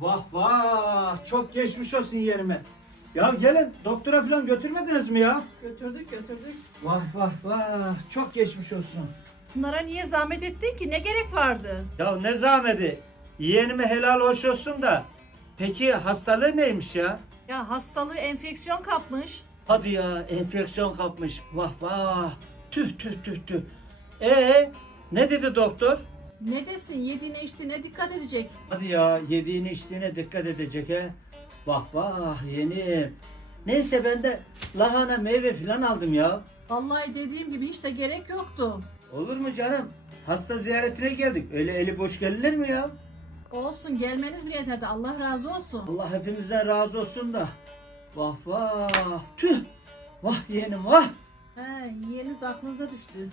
Vah vah çok geçmiş olsun yerime. Ya gelin doktora falan götürmediniz mi ya? Götürdük götürdük. Vah vah vah çok geçmiş olsun. Bunlara niye zahmet ettin ki? Ne gerek vardı? Ya ne zahmeti. Yeğenime helal hoş olsun da. Peki hastalığı neymiş ya? Ya hastalığı enfeksiyon kapmış. Hadi ya enfeksiyon kapmış. Vah vah. Tüh tüh tüh tüh. Ee ne dedi doktor? Ne desin yediğine içtiğine dikkat edecek. Hadi ya yediğine içtiğine dikkat edecek he. Vah vah yeni. Neyse ben de lahana meyve falan aldım ya. Vallahi dediğim gibi hiç de gerek yoktu. Olur mu canım? Hasta ziyaretine geldik. Öyle eli boş gelinir mi ya? Olsun gelmeniz bile yeterdi. Allah razı olsun. Allah hepimizden razı olsun da. Vah vah. Tüh. Vah yeğenim vah. He yeğeniz aklınıza düştü.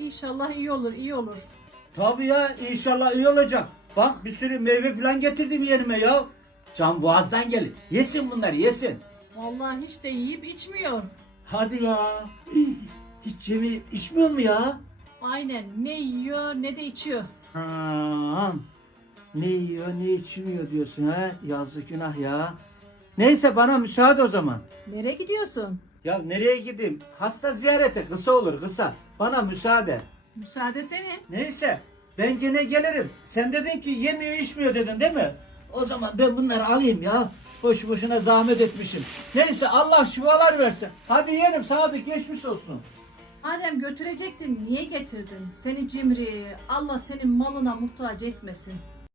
İnşallah iyi olur iyi olur. Tabii ya inşallah iyi olacak. Bak bir sürü meyve falan getirdim yerime ya. Can boğazdan gelir. Yesin bunlar yesin. Vallahi hiç de yiyip içmiyor. Hadi ya. Hiç yemi içmiyor mu ya? Aynen ne yiyor ne de içiyor. Ha, ne yiyor ne içmiyor diyorsun ha? Yazık günah ya. Neyse bana müsaade o zaman. Nereye gidiyorsun? Ya nereye gideyim? Hasta ziyarete kısa olur kısa. Bana müsaade. Müsaade senin. Neyse ben gene gelirim. Sen dedin ki yemiyor içmiyor dedin değil mi? O zaman ben bunları alayım ya. Boş boşuna zahmet etmişim. Neyse Allah şifalar versin. Hadi yerim da geçmiş olsun. Madem götürecektin niye getirdin? Seni cimri. Allah senin malına muhtaç etmesin.